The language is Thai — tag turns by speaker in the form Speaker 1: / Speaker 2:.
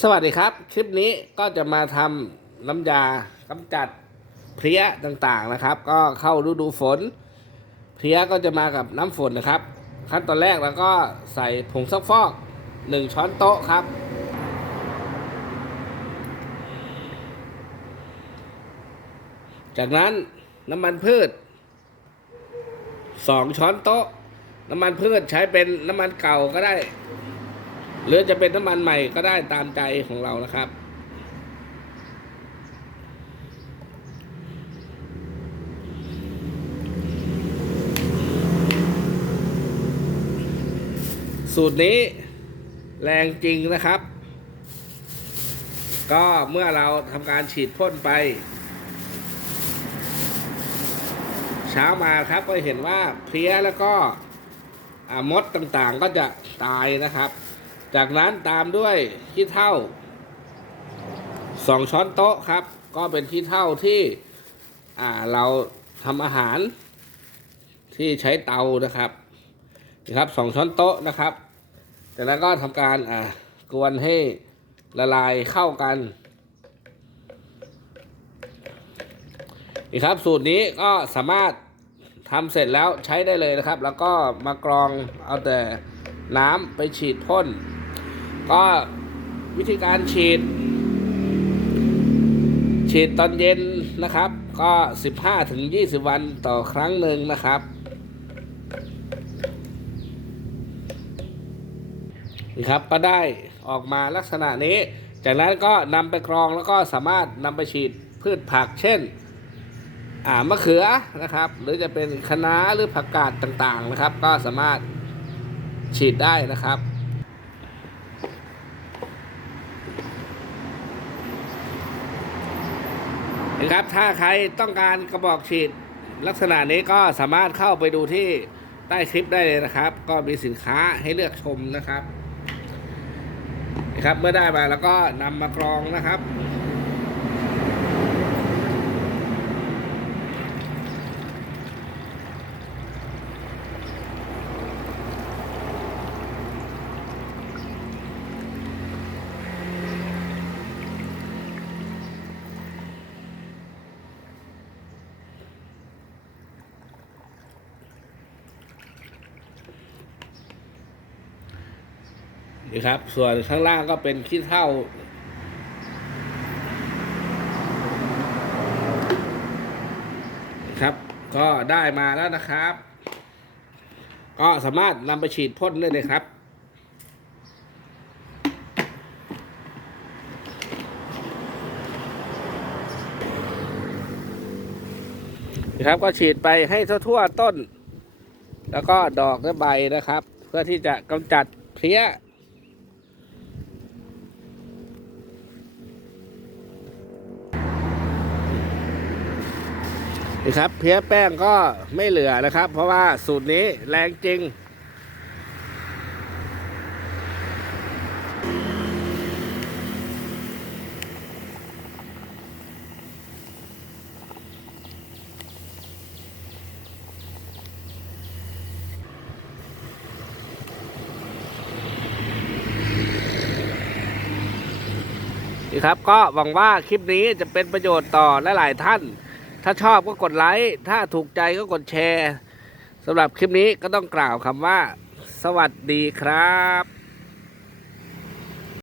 Speaker 1: สวัสดีครับ คลิปนี้ก็จะมาทำน้ำยากำจัดเพลี้ยต่างๆนะครับ ก็เข้าฤดูฝน เพลี้ยก็จะมากับน้ำฝนนะครับ ขั้นตอนแรกแล้วก็ใส่ผงซักฟอกหนึ่งช้อนโต๊ะครับ จากนั้นน้ำมันพืชสองช้อนโต๊ะ น้ำมันพืชใช้เป็นน้ำมันเก่าก็ได้ หรือจะเป็นน้ำมันใหม่ก็ได้ตามใจของเรานะครับ สูตรนี้แรงจริงนะครับ ก็เมื่อเราทำการฉีดพ่นไป เช้ามาครับก็เห็นว่าเพลี้ยแล้วก็มดต่างๆก็จะตายนะครับ จากนั้นตามด้วยขี้เถ้าสองช้อนโต๊ะครับ ก็เป็นขี้เถ้าที่อ่าเราทำอาหารที่ใช้เตานะครับนะครับสองช้อนโต๊ะนะครับ จากนั้นก็ทำการอ่ากวนให้ละลายเข้ากันนี่ครับสูตรนี้ก็สามารถทำเสร็จแล้วใช้ได้เลยนะครับ แล้วก็มากรองเอาแต่น้ำไปฉีดพ่น ก็วิธีการฉีด ฉีดตอนเย็นนะครับ ก็ 15ถึง20 วันต่อครั้งหนึ่งนะครับ นี่ครับก็ได้ออกมาลักษณะนี้ จากนั้นก็นำไปกรองแล้วก็สามารถนำไปฉีดพืชผักเช่นอ่ามะเขือนะครับ หรือจะเป็นคะน้าหรือผักกาดต่างๆนะครับ ก็สามารถฉีดได้นะครับ นะครับ ถ้าใครต้องการกระบอกฉีดลักษณะนี้ก็สามารถเข้าไปดูที่ใต้คลิปได้เลยนะครับ ก็มีสินค้าให้เลือกชมนะครับนะครับ เมื่อได้มาแล้วก็นำมากรองนะครับ นี่ครับ ส่วนข้างล่างก็เป็นขี้เถ้าครับ ก็ได้มาแล้วนะครับ ก็สามารถนำไปฉีดพ่นได้เลยครับนะครับก็ฉีดไปให้ทั่วๆต้น แล้วก็ดอกและใบนะครับ เพื่อที่จะกำจัดเพลี้ย นี่ครับ เพี้ยแป้งก็ไม่เหลือนะครับ เพราะว่าสูตรนี้แรงจริง นี่ครับก็หวังว่าคลิปนี้จะเป็นประโยชน์ต่อหลายๆท่าน ถ้าชอบก็กดไลค์ ถ้าถูกใจก็กดแชร์สำหรับคลิปนี้ก็ต้องกล่าวคำว่า สวัสดีครับ